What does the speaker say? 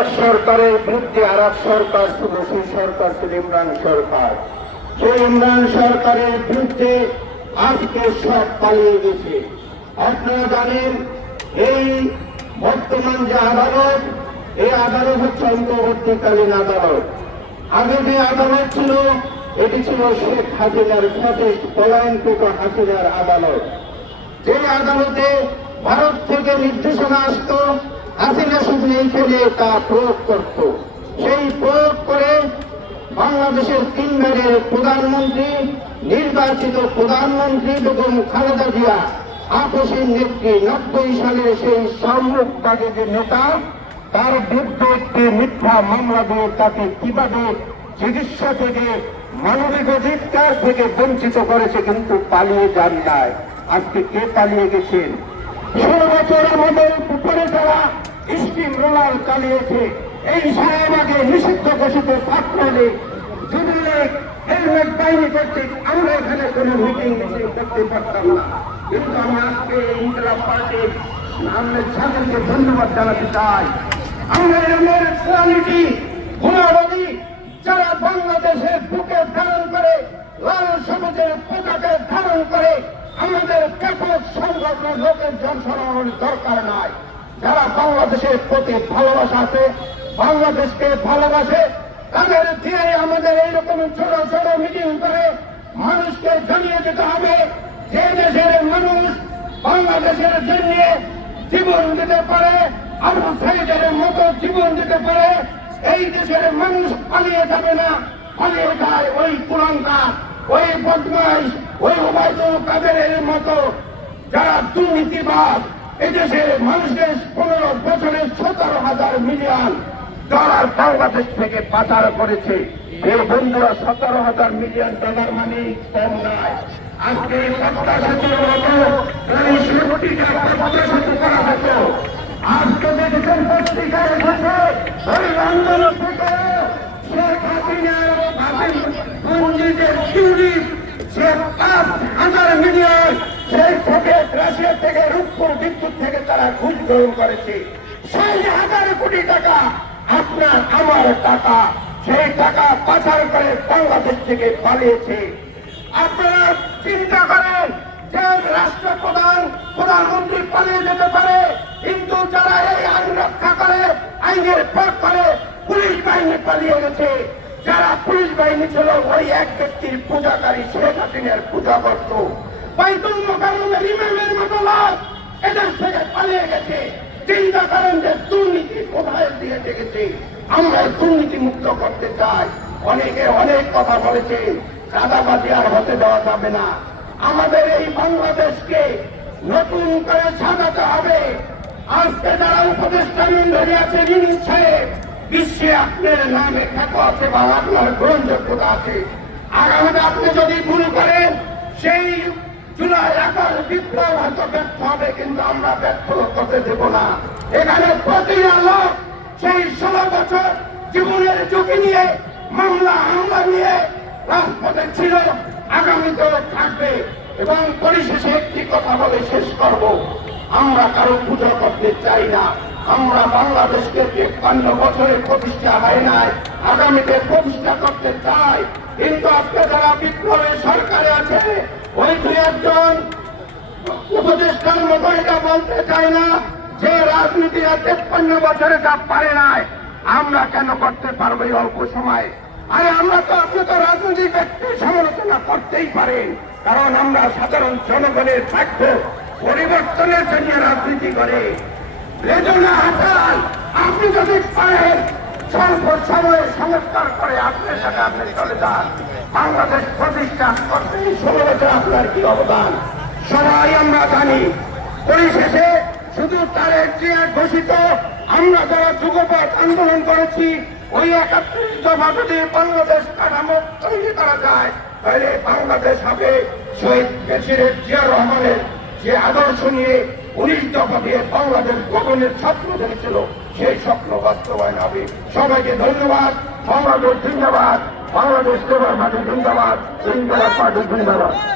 এক সরকারের বিরুদ্ধে আর এক সরকার ছিল সেই সরকার ছিল ইমরান সরকার। সেই ইমরান সরকারের বিরুদ্ধে আজকে সব পালিয়ে গেছে। আপনারা জানেন, এই বর্তমান যে আদালত, এই আদালত হচ্ছে অন্তর্বর্তীকালীন আদালত। আগে যে আদালত ছিল, এটি ছিল শেখ হাসিনার সঠিক পলায়নকৃত হাসিনার আদালত। যে আদালতে ভারত থেকে নির্দেশনা আসতো হাসিনা শুধু এইখানে তা প্রয়োগ করত। সেই প্রয়োগ করে বাংলাদেশের তিনবারের প্রধানমন্ত্রী, নির্বাচিত প্রধানমন্ত্রী বেগম খালেদা জিয়া, আপসের নেত্রী নব্বই সালের সেই সম্মুখবাদী যে নেতা, তার বিরুদ্ধে একটি মিথ্যা মামলা দিয়ে তাকে কীভাবে চিকিৎসা থেকে, মানবিক অধিকার থেকে বঞ্চিত করেছে কিন্তু পালিয়ে যান নাই। আজকে কে পালিয়ে গেছেন? ষোলো বছরের মধ্যে উপরে যারা স্টিম রোলার চালিয়েছে। এই শাহবাগে নিষিদ্ধ ঘোষিত ছাত্রলে যুবলীগ, হেলমেট বাহিনী করতে আমরা এখানে কোনো মিটিং করতে পারতাম না। কিন্তু আমরা আজকে ইন্দিরা পার্টির আমাদের ছাত্রকে ধন্যবাদ জানাতে চাই। আমরা এমন কোয়ালিটি গুণাবলী যারা বাংলাদেশের বুকে ধারণ করে, লাল সবুজের পতাকা ধারণ করে, আমাদের ব্যাপক সংগঠন লোকের জনসমাগমের দরকার নাই। যারা বাংলাদেশের প্রতি ভালোবাসা আছে, বাংলাদেশকে ভালোবাসে, তাদের দিয়ে আমাদের এইরকম ছোট ছোট মিটিং করে মানুষকে জানিয়ে দিতে হবে যে দেশের মানুষ বাংলাদেশের জন্য জীবন দিতে পারে আবু সাইদের মতো জীবন দিতে পারে। এই দেশের মানুষ পালিয়ে যাবে না, পালিয়ে যায় ওই কুলঙ্কার ওই বদমাইশ, ওই ওবায়দুল কাদেরের মতো। যারা দুর্নীতিবাদ এদেশের মানুষদের পনেরো বছরে সতেরো হাজার মিলিয়ন ডলার বাংলাদেশ থেকে পাচার করেছে। এই বন্ধুরা, সতেরো হাজার মিলিয়ন ডলার মানে কম নয়। আজকে পদ্মা সেতুর মতো উনিশ কোটি টাকা পদ্মা সেতু পত্রিকায় আন্দোলন থেকে শেখ হাসিনার পঞ্জিতের চুরি সে পাঁচ হাজার মিলিয়ন সেই থেকে রাশিয়া থেকে রূপপুর বিদ্যুৎ থেকে তারা ঘুষ গ্রহণ করেছে। সেই হাজার কোটি টাকা, আপনার, আমার টাকা, সেই টাকা পাচার করে বাংলাদেশ থেকে পালিয়েছে। আপনারা চিন্তা করেন যে রাষ্ট্রপ্রধান, প্রধানমন্ত্রী পালিয়ে যেতে পারে, কিন্তু যারা এই আইন রক্ষা করে, আইনের প্রয়োগ করে, পুলিশ বাহিনী পালিয়ে গেছে। যারা পুলিশ বাহিনী ছিল, ওই এক ব্যক্তির পূজাকারী শেখ হাসিনার পূজা করত। বাইতুল মোকারমের ইমামের মতো লোক এদের থেকে পালিয়ে গেছে। চিন্তা করেন যে দুর্নীতি কোথায় দিয়ে ডেকেছে? আমরা দুর্নীতি মুক্ত করতে চাই। অনেকে অনেক কথা বলেছে, চাঁদাবাজি আর হতে দেওয়া যাবে না। আমাদের এই বাংলাদেশকে নতুন করে সাজাতে হবে। আজকে যারা উপদেষ্টা মন্ডলী আছে রিনি সাহেব, বিশ্বে আপনার নামে খ্যাত আছে বা আপনার গ্রহণযোগ্যতা আছে আগামীতে আপনি যদি ভুল করেন, সেই জুলাই আকার বিপ্লব কিন্তু আমরা ব্যর্থ করতে দেব না। এখানে প্রতিটা লোক সেই ষোলো বছর জীবনের ঝুঁকি নিয়ে, মামলা, হামলা নিয়ে রাজপথে ছিল, আগামীতেও থাকবে এবং পরিশেষে একটি কথা বলে শেষ করব। আমরা কারও পুজো করতে চাই না। আমরা বাংলাদেশকে তিপ্পান্ন বছরে প্রতিষ্ঠা হয় নাই, আগামীতে প্রতিষ্ঠা করতে চাই। কিন্তু আজকে যারা বিপ্লবের সরকারে আছে, ওই দুই একজন উপদেষ্টার মতো এটা বলতে চাই না যে রাজনীতি আর তেপ্পান্ন বছরে যা পারে নাই, আমরা কেন করতে পারব এই অল্প সময়? আরে আমরা তো আপনি তো রাজনৈতিক ব্যক্তির সমালোচনা করতেই পারেন, কারণ আমরা সাধারণ জনগণের ভাগ্য পরিবর্তনের জন্য রাজনীতি করে। রেজনা হাসান, আপনি যদি পারেন স্বল্প সময়ে সংস্কার করে আপনার সাথে আপনি চলে যান। বাংলাদেশ প্রতিষ্ঠা করতে ষোলো আপনার কি অবদান? সবাই আমরা জানি, পরিশেষে শুধু তারের চেয়ার ঘোষিত, আমরা যারা যুগপথ আন্দোলন করেছি, ওই একাত্রিশ দফা যদি বাংলাদেশ কাঠামো তৈরি করা যায়, তাহলে বাংলাদেশ হবে শহীদ প্রেসিডেন্ট জিয়া রহমানের যে আদর্শ নিয়ে উনিশ দফা দিয়ে বাংলাদেশ গগনের ছাত্র ছিল, সেই স্বপ্ন বাস্তবায়ন হবে। সবাইকে ধন্যবাদ। বাংলাদেশ জিন্দাবাদ। বাংলাদেশ সেবার মাঠে জিন্দাবাদ। জিন্দাবাদ, পার্টি জিন্দাবাদ।